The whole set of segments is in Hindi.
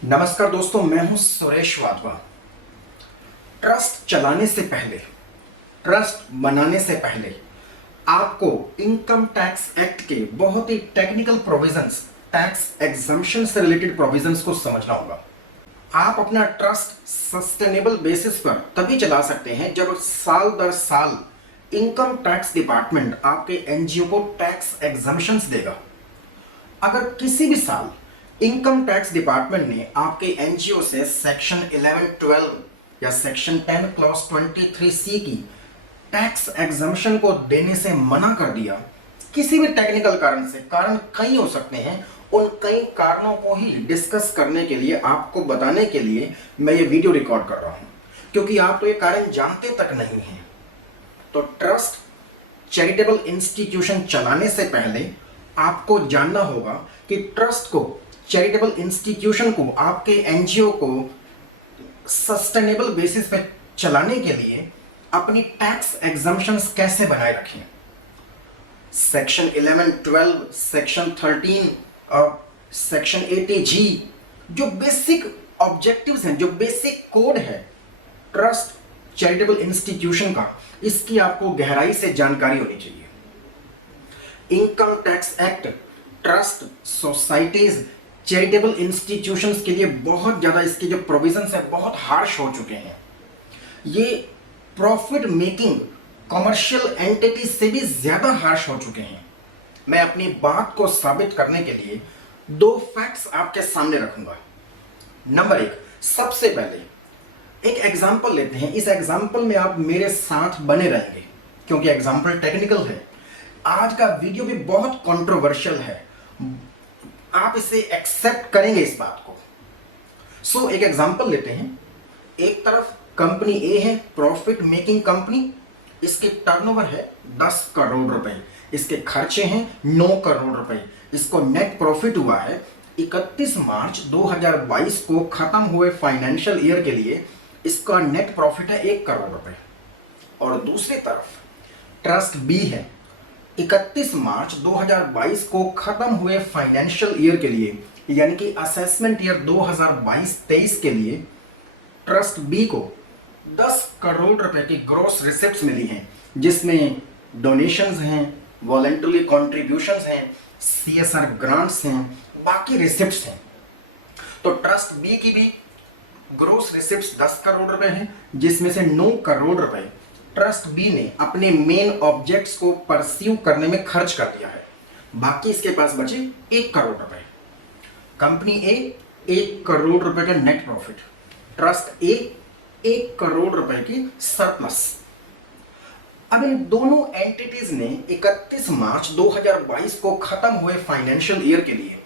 नमस्कार दोस्तों, मैं हूं सुरेश वाधवा। ट्रस्ट चलाने से पहले, ट्रस्ट बनाने से पहले आपको इनकम टैक्स एक्ट के बहुत ही टेक्निकल प्रोविजंस, टैक्स एग्जम्पशन से रिलेटेड प्रोविजंस को समझना होगा। आप अपना ट्रस्ट सस्टेनेबल बेसिस पर तभी चला सकते हैं जब साल दर साल इनकम टैक्स डिपार्टमेंट आपके एनजीओ को टैक्स एग्जम्पशंस देगा। अगर किसी भी साल इनकम टैक्स डिपार्टमेंट ने आपके एनजीओ से सेक्शन 11, 12 या सेक्शन 10 क्लॉज 23C की टैक्स एग्जम्पशन को देने से मना कर दिया, किसी भी टेक्निकल कारण से, कारण कई हो सकते हैं, उन कई कारणों को ही डिस्कस करने के लिए, आपको बताने के लिए मैं ये वीडियो रिकॉर्ड कर रहा हूं, क्योंकि आप तो ये कारण जानते तक नहीं हैं। तो ट्रस्ट चैरिटेबल इंस्टीट्यूशन चलाने से पहले आपको जानना होगा कि ट्रस्ट को, चैरिटेबल इंस्टीट्यूशन को, आपके एनजीओ को सस्टेनेबल बेसिस पे चलाने के लिए अपनी टैक्स एग्जम्पशंस कैसे बनाए रखें। सेक्शन 11, 12, सेक्शन 13 और सेक्शन 80G जो बेसिक ऑब्जेक्टिव्स हैं, जो बेसिक कोड है ट्रस्ट चैरिटेबल इंस्टीट्यूशन का, इसकी आपको गहराई से जानकारी होनी चाहिए। Income tax act trust, societies, charitable institutions के लिए बहुत ज़्यादा इसके जो प्रोविजंस है बहुत हार्श हो चुके हैं। ये प्रॉफिट मेकिंग कमर्शियल एंटिटी से भी ज़्यादा हार्श हो चुके हैं। मैं अपनी बात को साबित करने के लिए दो फैक्ट्स आपके सामने रखूंगा। नंबर एक, सबसे पहले एक एग्जाम्पल लेते हैं। इस एग्जाम्पल में आप मेरे साथ बने रहेंगे क्योंकि एग्जाम्पल टेक्निकल है। आज का वीडियो भी बहुत कंट्रोवर्शियल है, आप इसे एक्सेप्ट करेंगे इस बात को। सो एक एग्जांपल लेते हैं। एक तरफ कंपनी ए है, प्रॉफिट मेकिंग कंपनी, इसके टर्नओवर है 10 करोड़ रुपए, इसके खर्चे हैं 9 करोड़ रुपए, इसको नेट प्रॉफिट हुआ है 31 मार्च 2022 को खत्म हुए फाइनेंशियल ईयर के लिए इसका नेट प्रॉफिट है 1 करोड़ रुपए। और दूसरी तरफ ट्रस्ट बी है, 31 मार्च 2022 को खत्म हुए फाइनेंशियल ईयर के लिए, यानी कि असेसमेंट ईयर 2022-23 के लिए ट्रस्ट बी को 10 करोड़ रुपए की ग्रॉस रिसिप्ट्स मिली हैं, जिसमें डोनेशंस हैं, वॉलंटरी कॉन्ट्रीब्यूशंस हैं, CSR ग्रांट्स हैं, बाकी रिसिप्ट्स हैं। तो ट्रस्ट बी की भी ग्रॉस रिसिप्ट्स 10 करोड़ रुपए हैं, जिसमें से 9 करोड़ रुपए ट्रस्ट बी ने अपने मेन ऑब्जेक्ट्स को परस्यू करने में खर्च कर दिया है। बाकी इसके पास बचे 1 करोड़ रुपए। कंपनी ए 1 करोड़ रुपए का net profit, trust a 1 crore रुपए की सरप्लस। अब इन दोनों एंटिटीज ने 31 मार्च 2022 को खत्म हुए फाइनेंशियल ईयर के लिए,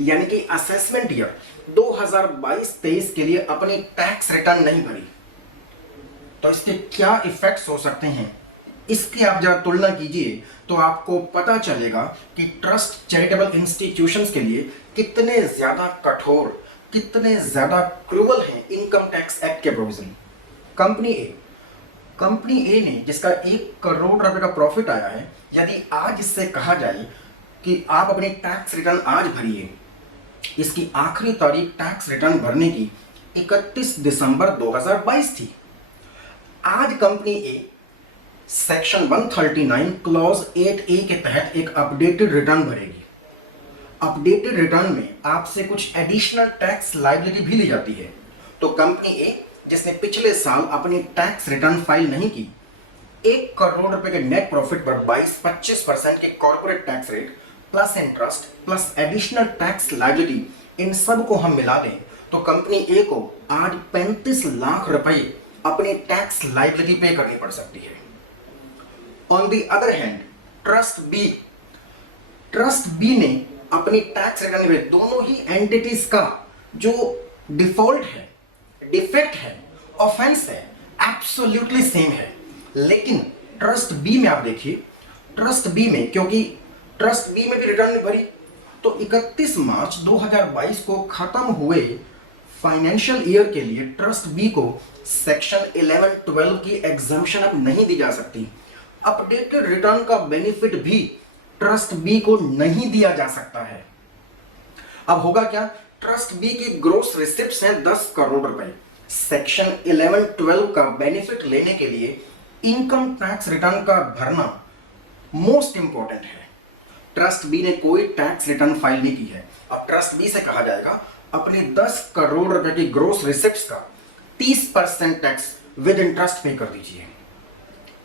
यानी कि असेसमेंट ईयर 2022-23 के लिए अपनी टैक्स रिटर्न नहीं भरी। तो इसके क्या इफेक्ट्स हो सकते हैं, इसकी आप जरा तुलना कीजिए तो आपको पता चलेगा कि ट्रस्ट चैरिटेबल इंस्टीट्यूशंस के लिए कितने ज्यादा कठोर, कितने ज्यादा क्रूअल हैं इनकम टैक्स एक्ट के प्रोविजन। कंपनी ए ने, जिसका 1 करोड़ रुपए का प्रॉफिट आया है, यदि आज इससे कहा जाए कि आप अपनी टैक्स रिटर्न आज भरिए, इसकी आखिरी तारीख टैक्स रिटर्न भरने की 31 दिसंबर 2022 थी। आज company A section 139 clause 8A के तहत एक अपडेटेड रिटर्न भरेगी। अपडेटेड रिटर्न में आपसे कुछ एडिशनल टैक्स लायबिलिटी भी ली जाती है। तो कंपनी ए, जिसने पिछले साल अपनी टैक्स रिटर्न फाइल नहीं की, 1 करोड़ रुपए के नेट प्रॉफिट पर 22-25% के corporate tax rate plus interest plus additional tax liability, इन सब को हम मिला दें तो कंपनी ए को आज 35 लाख रुपए अपनी टैक्स लायबिलिटी पे करनी पड़ सकती है। On the other hand trust B ने अपनी टैक्स रिटर्न में दोनों ही एंटिटीज का जो डिफॉल्ट है, डिफेक्ट है, ऑफेंस है, एब्सोल्युटली सेम है। लेकिन ट्रस्ट बी में आप देखिए, ट्रस्ट बी में, क्योंकि ट्रस्ट बी में भी रिटर्न नहीं भरी, तो 31 मार्च 2022 को खत्म हुए फाइनेंशियल ईयर के लिए ट्रस्ट बी को सेक्शन 11, 12 की एग्जम्पशन अब नहीं दी जा सकती। अपडेटेड रिटर्न का बेनिफिट भी ट्रस्ट बी को नहीं दिया जा सकता है। अब होगा क्या, ट्रस्ट बी की ग्रोस रिसिप्ट्स हैं 10 करोड़ रुपए। सेक्शन 11-12 का बेनिफिट लेने के लिए इनकम टैक्स रिटर्न का भरना मोस्ट इंपॉर्टेंट है। ट्रस्ट बी ने कोई टैक्स रिटर्न फाइल नहीं की है। अब ट्रस्ट बी से कहा जाएगा अपने 10 करोड़ रुपए की ग्रोस रिसिप्ट्स का 30% टैक्स विद इंटरेस्ट पे कर दीजिए।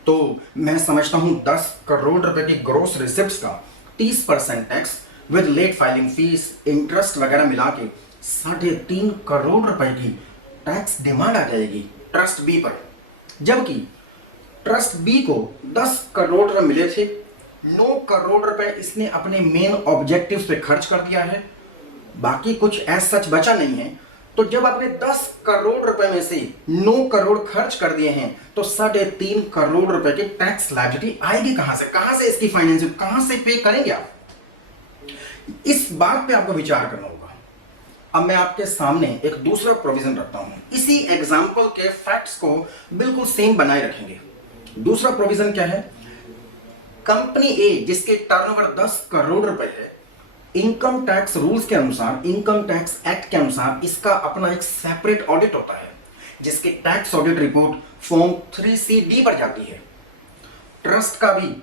तो मैं समझता हूं 10 करोड़ रुपए की ग्रोस रिसिप्ट्स का 30% tax with late filing fees interest वगैरह मिला के 3.5 करोड़ रुपए की टैक्स डिमांड आ जाएगी ट्रस्ट बी पर। जबकि ट्रस्ट बी को 10 करोड़ रुपए मिले थे, 9 करोड़ रुपए इसने अपने मेन ऑब्जेक्टिव्स पे खर्च कर दिया है, बाकी कुछ ऐसा सच बचा नहीं है। तो जब आपने 10 करोड़ रुपए में से 9 करोड़ खर्च कर दिए हैं तो 3.5 करोड़ रुपए की टैक्स लायबिलिटी आएगी कहां से? कहां से इसकी फाइनेंसिंग, कहां से पे करेंगे आप? इस बात पे आपको विचार करना होगा। अब मैं आपके सामने एक दूसरा प्रोविजन रखता हूं, इसी एग्जाम्पल के फैक्ट्स को बिल्कुल सेम बनाए रखेंगे। दूसरा प्रोविजन क्या है? कंपनी ए जिसके टर्नओवर 10 करोड़ रुपए है, इनकम टैक्स रूल्स के अनुसार, इनकम टैक्स एक्ट के अनुसार इसका अपना एक सेपरेट ऑडिट होता है जिसकी tax audit report form 3CD पर जाती है। ट्रस्ट का भी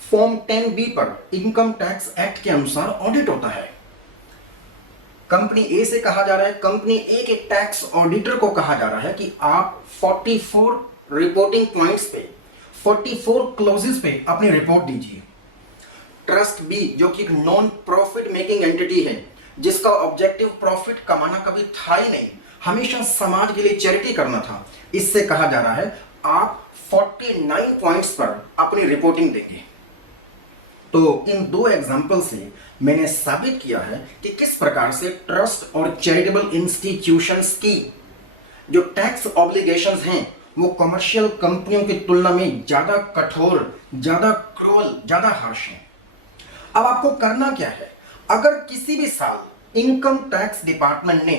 फॉर्म 10B पर इनकम टैक्स एक्ट के अनुसार ऑडिट होता है। कंपनी ए से कहा जा रहा है, कंपनी ए के टैक्स ऑडिटर को कहा जा रहा है कि आप 44 रिपोर्टिंग पॉइंट्स पे, 44 क्लोजेस पे अपनी रिपोर्ट दीजिए। ट्रस्ट बी जो कि एक नॉन प्रॉफिट मेकिंग एंटिटी है, जिसका ऑब्जेक्टिव प्रॉफिट कमाना कभी था ही नहीं, हमेशा समाज के लिए चैरिटी करना था, इससे कहा जा रहा है आप 49 पॉइंट्स पर अपनी रिपोर्टिंग देंगे। तो इन दो एग्जाम्पल से मैंने साबित किया है कि किस प्रकार से ट्रस्ट और चैरिटेबल इंस्टीट्यूशंस की जो टैक्स ऑब्लिगेशंस हैं वो कमर्शियल कंपनियों की तुलना में ज्यादा कठोर, ज्यादा क्रूअल, ज्यादा हार्श हैं। अब आपको करना क्या है? अगर किसी भी साल इनकम टैक्स डिपार्टमेंट ने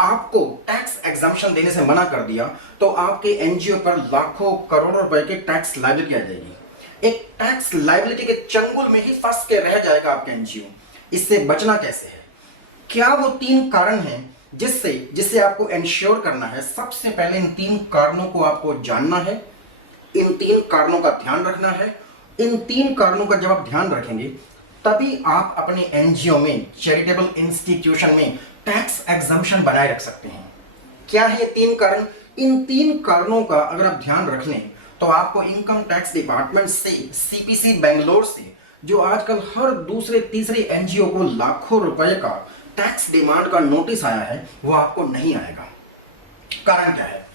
आपको टैक्स एग्जम्पशन देने से मना कर दिया तो आपके एनजीओ पर लाखों करोड़ों रुपए की टैक्स लायबिलिटी आ जाएगी। एक टैक्स लायबिलिटी के चंगुल में ही फंस के रह जाएगा आपका एनजीओ। इससे बचना कैसे है? क्या वो 3 कारण हैं जिससे आपको इंश्योर करना है? सबसे पहले इन 3 कारणों को आपको जानना है, इन 3 कारणों का ध्यान रखना है। इन 3 कारणों का जब आप ध्यान रखेंगे तभी आप अपने एनजीओ में, चैरिटेबल इंस्टीट्यूशन में टैक्स एग्जम्पशन बनाए रख सकते हैं। क्या है 3 कारण? इन 3 कारणों का अगर आप ध्यान रख लें तो आपको इनकम टैक्स डिपार्टमेंट से, सीपीसी बेंगलोर से, जो आजकल हर दूसरे तीसरे एनजीओ को लाखों रुपए का टैक्स डिमांड का नोटिस आया है, वो आपको नहीं आएगा। कारण क्या है?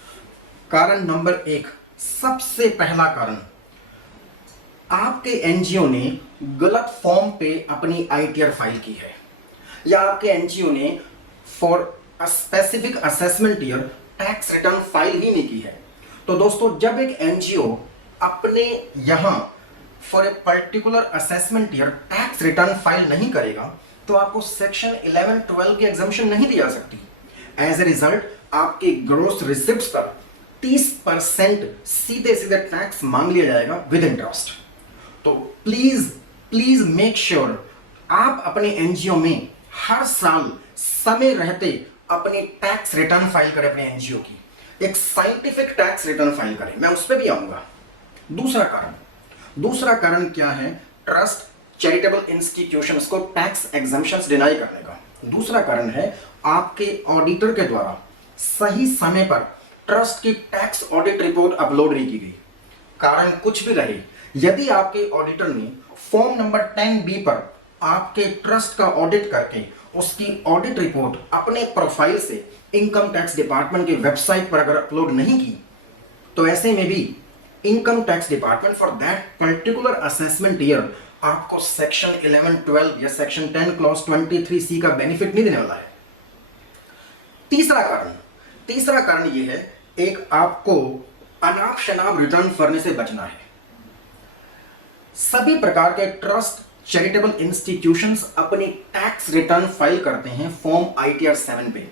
कारण नंबर 1, सबसे पहला कारण, आपके एनजीओ ने गलत फॉर्म पे अपनी आईटीआर फाइल की है, या आपके एनजीओ ने for a specific assessment year tax return file ही नहीं की है। तो दोस्तों, जब एक एनजीओ अपने यहां for a particular assessment year tax return file नहीं करेगा तो आपको सेक्शन 11-12 की एग्जम्पशन नहीं दी जा सकती। एज ए रिजल्ट आपके ग्रोस रिसिप्ट्स पर 30% सीधे सीधे टैक्स मांग लिया जाएगा विद इंटरेस्ट। तो प्लीज मेक श्योर आप अपने एनजीओ में हर साल समय रहते अपनी टैक्स रिटर्न फाइल करें। अपने एनजीओ की एक साइंटिफिक टैक्स रिटर्न फाइल करें, मैं उस पर भी आऊंगा। दूसरा कारण क्या है? ट्रस्ट चैरिटेबल इंस्टीट्यूशंस को टैक्स एग्जम्पशंस डिनाई करने का। दूसरा कारण है आपके ऑडिटर के द्वारा सही समय पर ट्रस्ट की टैक्स ऑडिट रिपोर्ट अपलोड नहीं की गई। कारण कुछ भी रहे, यदि आपके ऑडिटर ने फॉर्म नंबर 10B पर आपके ट्रस्ट का ऑडिट करके उसकी ऑडिट रिपोर्ट अपने प्रोफाइल से इनकम टैक्स डिपार्टमेंट की वेबसाइट पर अगर अपलोड नहीं की, तो ऐसे में भी income tax department for that particular assessment year आपको सेक्शन 11-12 या सेक्शन 10 क्लॉज 23C का बेनिफिट नहीं देने वाला है। तीसरा कारण यह है, एक आपको अनाप शनाप रिटर्न भरने से बचना है। सभी प्रकार के ट्रस्ट चैरिटेबल इंस्टीट्यूशंस अपनी टैक्स रिटर्न फाइल करते हैं फॉर्म ITR 7 पे।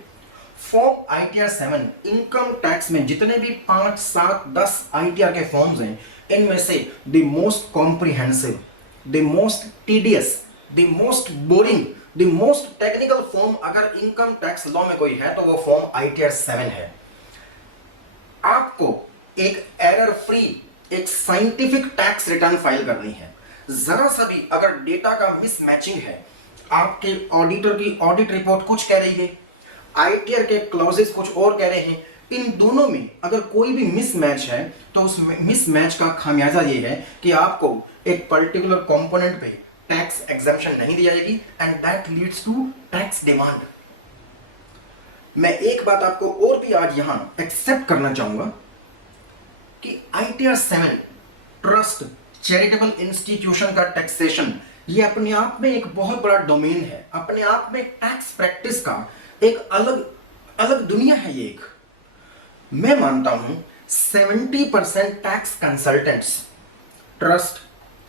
फॉर्म ITR 7 इनकम टैक्स में जितने भी 5, 7, 10 ITR के फॉर्म्स हैं, इनमें से the most comprehensive, the most tedious, the most boring the most technical form अगर इनकम टैक्स लॉ में कोई है तो वो फॉर्म ITR 7 है। आपको एक एरर फ्री, एक साइंटिफिक टैक्स रिटर्न फाइल करनी है। जरा सा भी अगर डेटा का मिसमैचिंग है, आपके ऑडिटर की ऑडिट रिपोर्ट कुछ कह रही है, ITR के क्लॉजेस कुछ और कह रहे हैं, इन दोनों में अगर कोई भी मिसमैच है तो उस मिसमैच का खामियाजा ये है कि आपको एक पर्टिकुलर कंपोनेंट पे टैक्स एग्जम्पशन नहीं दी जाएगी and that leads to tax demand. मैं एक बात आपको और भी आज यहां एक्सेप्ट करना चाहूंगा कि ITR 7 ट्रस्ट चैरिटेबल इंस्टीट्यूशन का टैक्सेशन ये अपने आप में एक बहुत बड़ा डोमेन है, अपने आप में टैक्स प्रैक्टिस का एक अलग अलग दुनिया है। ये एक, मैं मानता हूं 70% tax consultants trust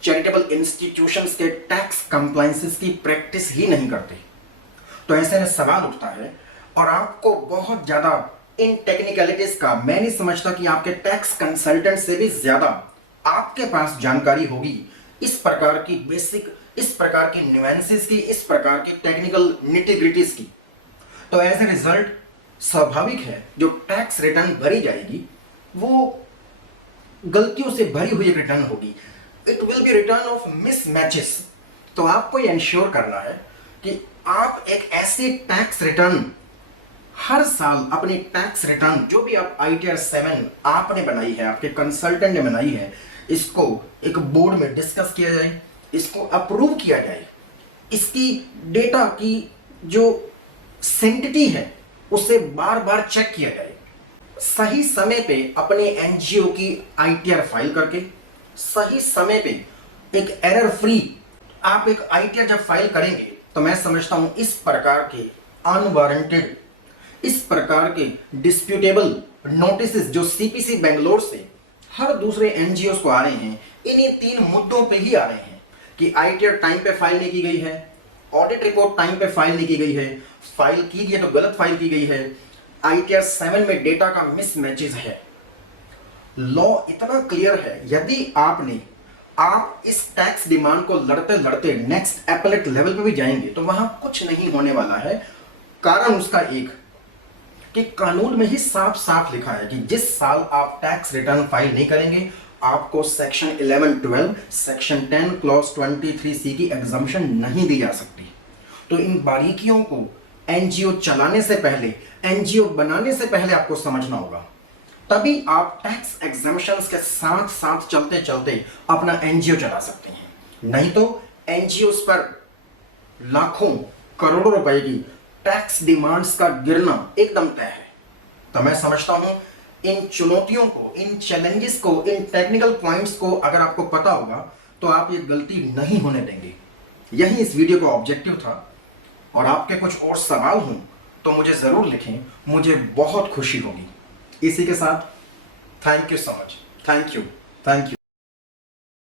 charitable institutions के टैक्स कंप्लायंसेस की प्रैक्टिस ही नहीं करते। तो ऐसे में सवाल उठता है, और आपको बहुत ज्यादा इन टेक्निकलिटीज का मैं नहीं समझता कि आपके टैक्स कंसल्टेंट से भी ज्यादा आपके पास जानकारी होगी इस प्रकार की बेसिक, इस प्रकार की न्यूएंसेस की, इस प्रकार की टेक्निकल निटी-ग्रिटीज की। तो एज ए रिजल्ट स्वाभाविक है जो टैक्स रिटर्न भरी जाएगी वो गलतियों से भरी हुई रिटर्न होगी। It will be return of mismatches. तो आपको ये इंश्योर करना है कि आप एक ऐसी टैक्स रिटर्न हर साल, अपनी टैक्स रिटर्न जो भी आप ITR 7 आपने बनाई है, आपके कंसल्टेंट ने बनाई है, इसको एक बोर्ड में डिस्कस किया जाए, इसको अप्रूव किया जाए, इसकी डेटा की जो सेंटिटी है उसे बार बार चेक किया जाए, सही समय पे अपने NGO की ITR फाइल करके सही समय पे एक एरर फ्री आप एक ITR जब फाइल करेंगे तो मैं समझता हूं इस प्रकार के अनवारंटेड, इस प्रकार के डिस्प्यूटेबल नोटिसेस जो CPC बेंगलोर से हर दूसरे NGOs को आ रहे हैं, इन्हीं 3 मुद्दों पे ही आ रहे हैं कि ITR टाइम पे फाइल नहीं की गई है, ऑडिट रिपोर्ट टाइम पे फाइल नहीं की गई है, फाइल की गई है तो गलत फाइल की गई है, ITR 7 में डेटा का मिसमैचेस है। लॉ इतना क्लियर है, यदि आप इस टैक्स डिमांड को लड़ते लड़ते नेक्स्ट एपेलेट लेवल पे भी जाएंगे तो वहां कुछ नहीं होने वाला है। कारण उसका एक कि कानून में ही साफ साफ लिखा है कि जिस साल आप टैक्स रिटर्न फाइल नहीं करेंगे आपको सेक्शन 11-12, सेक्शन 10 क्लॉज 23C की एग्जम्पशन नहीं दी जा सकती। तो इन बारीकियों को NGO चलाने से पहले, NGO बनाने से पहले आपको समझना होगा, तभी आप टैक्स एग्जम्पशंस के साथ साथ चलते चलते अपना NGO चला सकते हैं। नहीं तो NGOs पर लाखों करोड़ों रुपए की टैक्स डिमांड्स का गिरना एकदम तय है। तो मैं समझता हूं इन चुनौतियों को, इन चैलेंजेस को, इन टेक्निकल पॉइंट्स को अगर आपको पता होगा तो आप ये गलती नहीं होने देंगे। यही इस वीडियो का ऑब्जेक्टिव था। और आपके कुछ और सवाल हों तो मुझे ज़रूर लिखें, मुझे बहुत खुशी होगी। इसी के साथ thank you so much. Thank you.